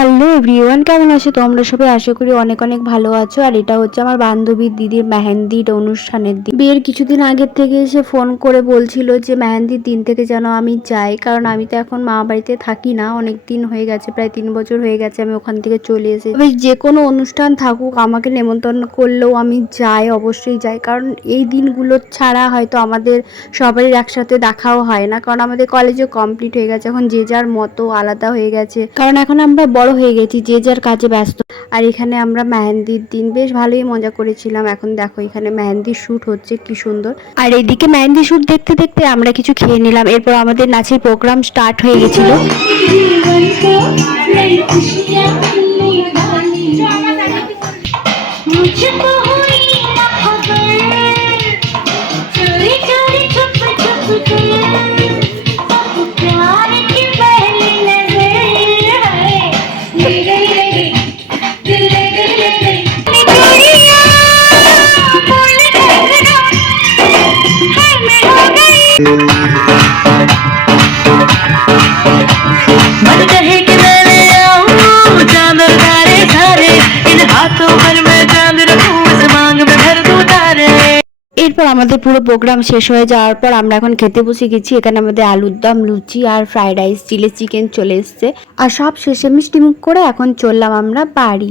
Hello everyone, কেমন আছো তোমরা সবাই? আশা করি অনেক অনেক ভালো আছো। আর এটা হচ্ছে আমার বান্ধবীর দিদির মেহেন্দির অনুষ্ঠানের দিন। বিয়ের কিছুদিন আগের থেকে এসে ফোন করে বলছিল যে মেহেন্দির দিন থেকে যেন আমি যাই, কারণ আমি তো এখন মা বাড়িতে থাকি না, অনেক দিন হয়ে গেছে, প্রায় 3 বছর হয়ে গেছে আমি ওখান থেকে চলে এসেছি। তবে যে কোনো অনুষ্ঠান থাকুক আমাকে নেমন্তন্ন করলেও আমি যাই, অবশ্যই যাই, কারণ এই দিনগুলো ছাড়া হয়তো আমাদের সবারই একসাথে দেখাও হয় না, কারণ আমাদের কলেজও কমপ্লিট হয়ে গেছে, এখন যে যার মতো আলাদা হয়ে গেছে, কারণ এখন আমরা বড় হয়ে গেছি, যে যার কাজে ব্যস্ত। আর এখানে আমরা মেহেন্দির দিন বেশ ভালোই মজা করেছিলাম। এখন দেখো এখানে মেহেন্দি শুট হচ্ছে, কি সুন্দর। আর এদিকে মেহেন্দি শুট দেখতে দেখতে আমরা কিছু খেয়ে নিলাম, এরপর আমাদের নাচের প্রোগ্রাম স্টার্ট হয়ে গেছিল। এরপর আমাদের পুরো প্রোগ্রাম শেষ হয়ে যাওয়ার পর আমরা এখন খেতে বসে গেছি। এখানে আমাদের আলুর দম, লুচি আর ফ্রাইড রাইস, চিলি চিকেন চলে এসছে। আর সব শেষে মিষ্টি মুখ করে এখন চললাম আমরা বাড়ি।